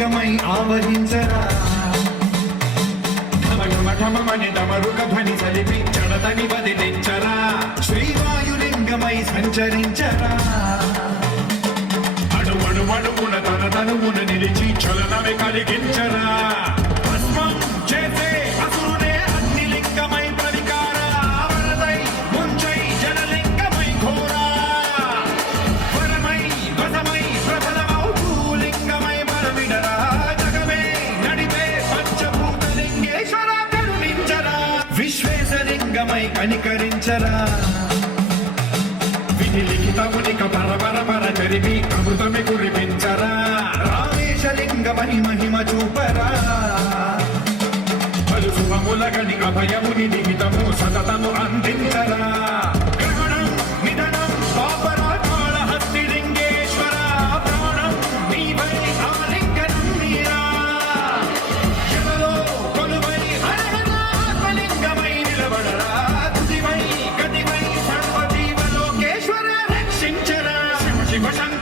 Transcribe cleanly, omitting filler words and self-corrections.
లింగమై ఆవహించరా ఢమఢమని డమరుక ధ్వని సలిపి చడతని వదిలించరా శ్రీవాయులింగమై సంచరించరా అడుగున తన తనువును నిలిచి చలనమే కలిగించరా భస్మం చేసే అసురునే అగ్నిలింగమై ప్రవికార వరదై ముంచై జనలింగమై ఘోరా వరమై వసమై ప్రబలమౌ భూలింగమై బలమిడరా జగమే నడిపే పంచభూతలింగేశ్వర కరుణించరా విశ్వేశలింగమై కనికరించరా లిఖితమునిక పరపర చరిమి అమృతమి కురిపించరా రామేశలింగమని మహిమ చూపరా పలు శుభములగని అభయముని నిహితము సతతము అందించరా గ్రహణం నిధనం పాపరాకాళ హస్తి లింగేశ్వర ప్రాణం నీవై ఆలింగనం నీరా జగలో కొలువై హరహరాత్మలింగమై నిలబడరా తుదివై గతివై సర్వజీవలోకేశ్వర శివ శంకర